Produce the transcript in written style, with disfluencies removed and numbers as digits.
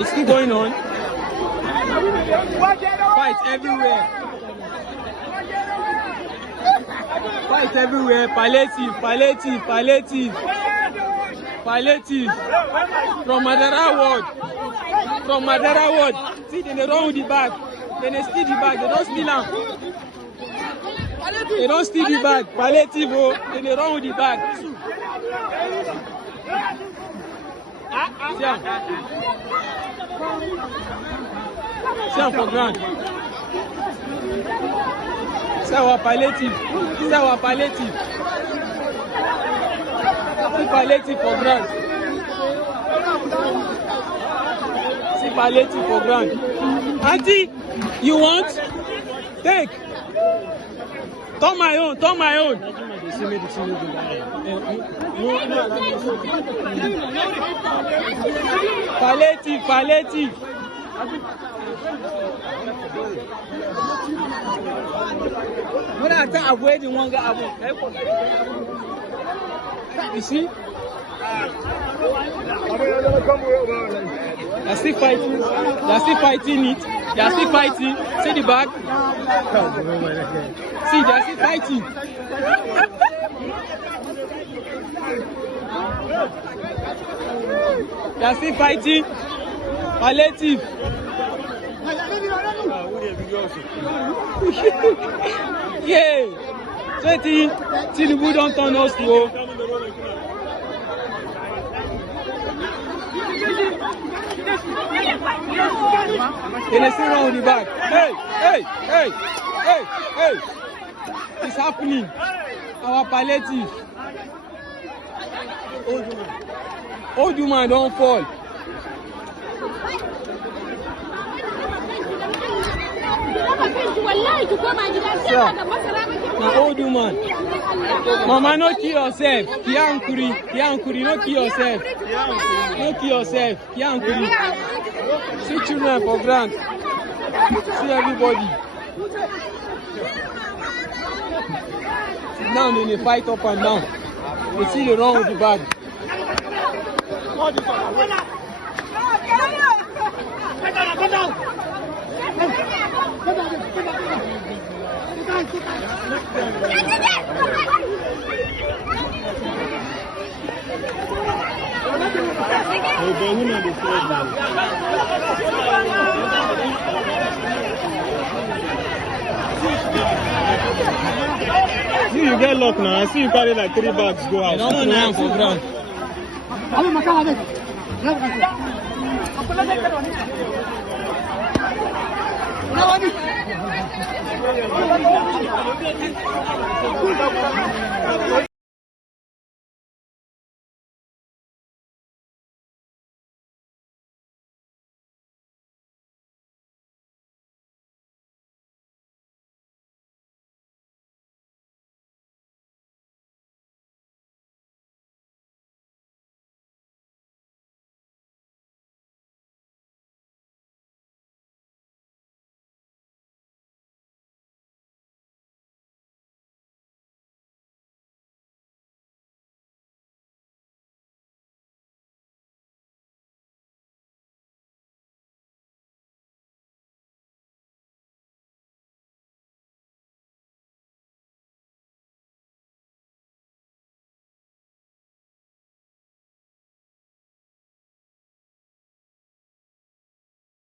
It's still going on. Fight everywhere. Fight everywhere. Palliative, palliative, palliative. Palliative. From Madara Ward. From Madara Ward. See, they run with the bag. Then they steal the bag. They don't steal them. They don't steal the bag. Palliative, oh. Then they run with the bag. See for ground. See our palliative. See our palliative. See palliative for ground. See palliative for ground. Auntie, you want? Take. Turn my own. Turn my own. Palliative, palliative. You see? They're still fighting. They're still fighting it. They're still fighting. See the back? See, they're still fighting. They're still fighting. Palliative. Yeah. So Tinubu don't turn us to. They still run with the back. Hey, hey, hey, hey, hey. It's happening. Our palliative. Old woman don't fall. Now old woman. Mama, no kill yourself. Kiankuri, no kill yourself. No kill yourself. Kiankuri. See children for grant. See everybody. Sit down, then they fight up and down. They see the wrong with the bag. See, you get luck now. I see you carry like 3 bags go out. Don't run for ground.